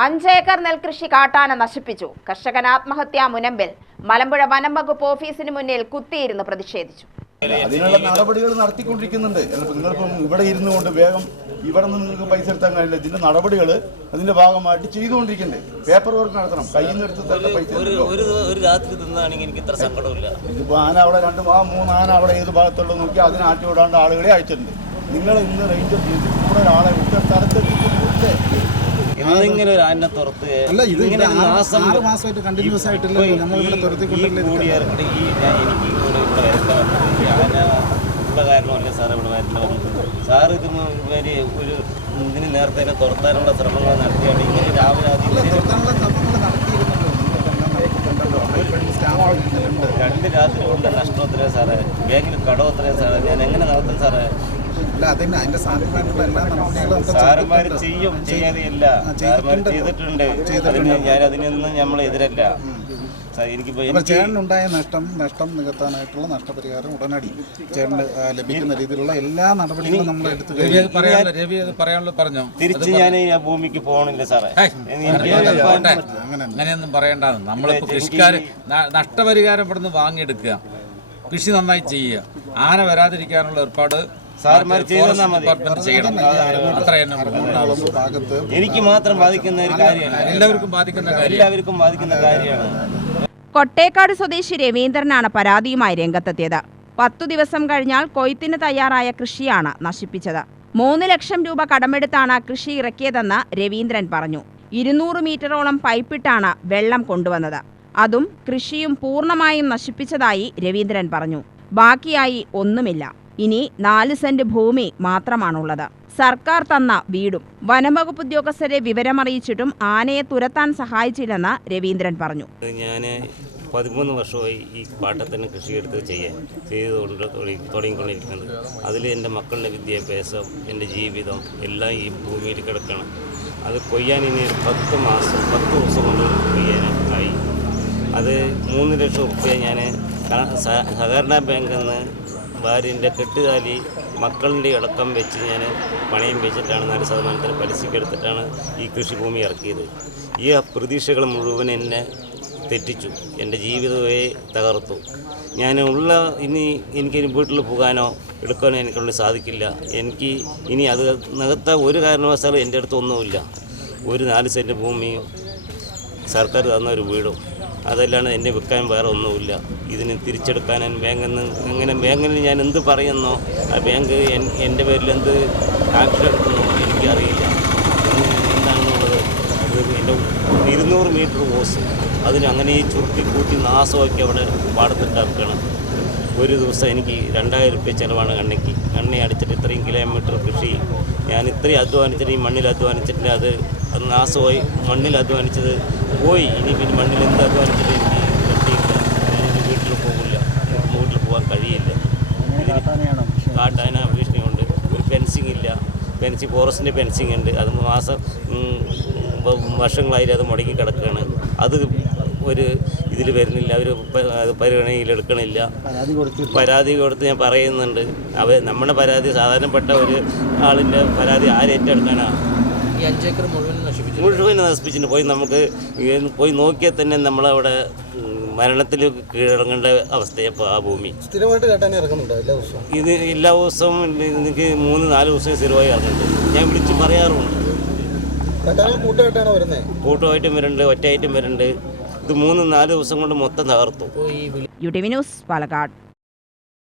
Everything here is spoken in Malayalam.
5 ഏക്കർ നെൽകൃഷി കാട്ടാന നശിപ്പിച്ചു. കർഷകൻ ആത്മഹത്യാ മുനമ്പിൽ മലമ്പുഴ വനം വകുപ്പ് ഓഫീസിന് മുന്നിൽ കുത്തിയിരുന്ന് പ്രതിഷേധിച്ചു. അതിനുള്ള നടപടികൾ നടത്തിക്കൊണ്ടിരിക്കുന്നുണ്ട്. നിങ്ങളിപ്പം ഇവിടെ ഇരുന്നുകൊണ്ട് വേഗം ഇവിടെ നിന്ന് നിങ്ങൾക്ക് പൈസ എടുത്താൽ കഴിയില്ല. ഇതിന്റെ നടപടികൾ അതിന്റെ ഭാഗമായിട്ട് ചെയ്തുകൊണ്ടിരിക്കണ്ടേ. പേപ്പർ വർക്ക് നടത്തണം. കയ്യിൽ നിന്ന് എടുത്ത് തന്നെ പൈസ ഒരു രാത്രി തിന്നാണെങ്കിൽ എനിക്ക് ഇത്ര സങ്കടമില്ല. ഇതിപ്പോൾ ആന അവിടെ 2-3 ആന അവിടെ ഏത് ഭാഗത്തുള്ള നോക്കി അതിനെ ആട്ടി വിടാണ്ട് ആളുകളെ അയച്ചിട്ടുണ്ട്. നിങ്ങൾ ഇന്ന് റേഞ്ചർ ചെയ്ത് കൂടുതൽ ആളെ വിട്ട സ്ഥലത്തെത്തിയിട്ടുണ്ട്. എന്തെങ്കിലും ഒരു ആന തുറത്ത് എനിക്ക് ആന ഉള്ള കാരണമല്ല സാർ ഇവിടെ വരേണ്ട സാർ ഇതിന് ഒരു ഇതിന് നേരത്തെ തന്നെ തുറത്താനുള്ള ശ്രമങ്ങൾ നടത്തിയാണ്. ഇങ്ങനെ രാവിലെ 2 രാത്രി കൊണ്ട് നഷ്ടം എത്രയാണ് സാറേ? ബാങ്കിൽ കടം എത്രയാണ് സാറേ? ഞാൻ എങ്ങനെ നടത്തും സാറേ? സാറന്മാർ ചെയ്യും, ചെയ്യാതെയല്ല. സാറന്മാർ ചെയ്തിട്ടുണ്ട്. ഞാൻ അതിനൊന്നും നമ്മളെതിരല്ല. ചേട്ടനുണ്ടായ നഷ്ടം നികത്താനായിട്ടുള്ള നഷ്ടപരിഹാരം ഉടനടി ചേട്ടന് ലഭിക്കുന്ന രീതിയിലുള്ള എല്ലാ നടപടികളും നമ്മൾ എടുത്തു. തിരിച്ച് ഞാൻ ആ ഭൂമിക്ക് പോകണില്ല സാറേ. അങ്ങനെയൊന്നും പറയണ്ട. നമ്മളിപ്പോൾ കൃഷിക്കാർ നഷ്ടപരിഹാരം ഇവിടുന്ന് വാങ്ങിയെടുക്കുക, കൃഷി നന്നായി ചെയ്യുക, ആന വരാതിരിക്കാനുള്ള ഏർപ്പാട് സാർമാർ ചെയ്താൽ മതി. എനിക്ക് മാത്രം ബാധിക്കുന്ന ഒരു കാര്യമാണ്. എല്ലാവർക്കും ബാധിക്കുന്ന കാര്യമാണ്. കൊട്ടേക്കാട് സ്വദേശി രവീന്ദ്രനാണ് പരാതിയുമായി രംഗത്തെത്തിയത്. 10 ദിവസം കഴിഞ്ഞാൽ കൊയ്ത്തിന് തയ്യാറായ കൃഷിയാണ് നശിപ്പിച്ചത്. 3 ലക്ഷം രൂപ കടമെടുത്താണ് കൃഷി ഇറക്കിയതെന്ന് രവീന്ദ്രൻ പറഞ്ഞു. 200 മീറ്ററോളം പൈപ്പിട്ടാണ് വെള്ളം കൊണ്ടുവന്നത്. അതും കൃഷിയും പൂർണ്ണമായും നശിപ്പിച്ചതായി രവീന്ദ്രൻ പറഞ്ഞു. ബാക്കിയായി ഒന്നുമില്ല. ഇനി 4 സെന്റ് ഭൂമി മാത്രമാണുള്ളത്. സർക്കാർ തന്ന വീടും. വനംവകുപ്പ് ഉദ്യോഗസ്ഥരെ വിവരമറിയിച്ചിട്ടും ആനയെ തുരത്താൻ സഹായിച്ചില്ലെന്ന് രവീന്ദ്രൻ പറഞ്ഞു. ഞാൻ 13 വർഷമായി ഈ പാട്ടത്തിന് കൃഷിയെടുത്ത് ചെയ്തുകൊണ്ട് തുടങ്ങിക്കൊണ്ടിരിക്കുന്നത്. അതിൽ എൻ്റെ മക്കളുടെ വിദ്യാഭ്യാസം, എൻ്റെ ജീവിതം എല്ലാം ഈ ഭൂമിയിൽ കിടക്കണം. അത് കൊയ്യാൻ ഇനി 10 ദിവസം കൊണ്ട് കൊയ്യാനായി. അത് 3 ലക്ഷം റുപ്യ ഞാൻ സഹകരണ ബാങ്കിൽ നിന്ന് ഭാര്യൻ്റെ കെട്ടുതാലി മക്കളുടെ അടക്കം വെച്ച് ഞാൻ പണയം വെച്ചിട്ടാണ് 4% പലിശയ്ക്ക് എടുത്തിട്ടാണ് ഈ കൃഷിഭൂമി ഇറക്കിയത്. ഈ പ്രതീക്ഷകൾ മുഴുവൻ എന്നെ തെറ്റിച്ചു. എൻ്റെ ജീവിതമേ തകർത്തു. ഇനി എനിക്കിനി വീട്ടിൽ പോകാനോ എടുക്കാനോ എനിക്കൊണ്ട് സാധിക്കില്ല. എനിക്ക് ഇനി അത് നികത്ത ഒരു കാരണവശാലും എൻ്റെ അടുത്ത് ഒന്നുമില്ല. ഒരു 4 സെൻറ്റ് ഭൂമിയും സർക്കാർ തന്ന ഒരു വീടും അതല്ലാണ്ട് എന്നെ വിൽക്കാൻ വേറെ ഒന്നുമില്ല. ഇതിന് തിരിച്ചെടുക്കാൻ ബാങ്കിൽ ഞാൻ എന്ത് പറയുന്നോ ആ ബാങ്ക് എൻ്റെ പേരിൽ എന്ത് ആക്ഷൻ എടുക്കുന്നോ എനിക്കറിയില്ല. എന്താണെന്നുള്ളത് എൻ്റെ 200 മീറ്റർ ഓസ് അതിന് അങ്ങനെ ഈ ചുരുട്ടി കൂട്ടി നാശമാക്കി അവിടെ പാടത്തിട്ടാക്കണം. ഒരു ദിവസം എനിക്ക് 2000 രൂപ ചിലവാണ് കണ്ണി അടിച്ചിട്ട് ഇത്രയും കിലോമീറ്റർ കൃഷി ഞാൻ ഇത്രയും അധ്വാനിച്ചിട്ട് ഈ മണ്ണിൽ അധ്വാനിച്ചിട്ട് അത് നാശമായി. മണ്ണിൽ അധ്വാനിച്ചത് പോയി. ഇനി പിന്നെ മണ്ണിൽ എന്ത് അധ്വാനിച്ചിട്ട് എനിക്ക് കിട്ടിയില്ല. ഞാനിനി വീട്ടിൽ പോകില്ല. വീട്ടിൽ പോകാൻ കഴിയില്ല. കാട്ടാന ഭീഷണിയുണ്ട്. ഒരു ഫെൻസിങ് ഇല്ല. ഫോറസ്റ്റിൻ്റെ ഫെൻസിങ് ഉണ്ട്. അത് വർഷങ്ങളായിട്ട് അത് മുടങ്ങി കിടക്കുകയാണ്. അത് ഒരു ഇതിൽ വരുന്നില്ല. അവർ അത് പരിഗണനയിലെടുക്കണില്ല. പരാതി കൊടുത്ത് ഞാൻ പറയുന്നുണ്ട്. നമ്മുടെ പരാതി സാധാരണപ്പെട്ട ഒരു ആളിൻ്റെ പരാതി ആരേറ്റെടുക്കാനാണ്? 5 ഏക്കർ മുഴുവൻ നശിപ്പിച്ചിട്ട് നമുക്ക് പോയി നോക്കിയാൽ തന്നെ നമ്മളവിടെ മരണത്തിൽ കീഴടങ്ങേണ്ട അവസ്ഥയപ്പോൾ ആ ഭൂമി. സ്ഥിരമായിട്ട് കാട്ടാൻ ഇറങ്ങുന്നുണ്ടോ എല്ലാ ദിവസവും എനിക്ക് 3-4 ദിവസം സ്ഥിരമായി ഇറങ്ങുന്നുണ്ട്. ഞാൻ വിളിച്ച് പറയാറുമുണ്ട്. കൂട്ടമായിട്ടും വരുന്നുണ്ട്, ഒറ്റയായിട്ടും വരുന്നുണ്ട്. ഇത് 3-4 ദിവസം കൊണ്ട് മൊത്തം തകർത്തു. UTV news, Palakkad.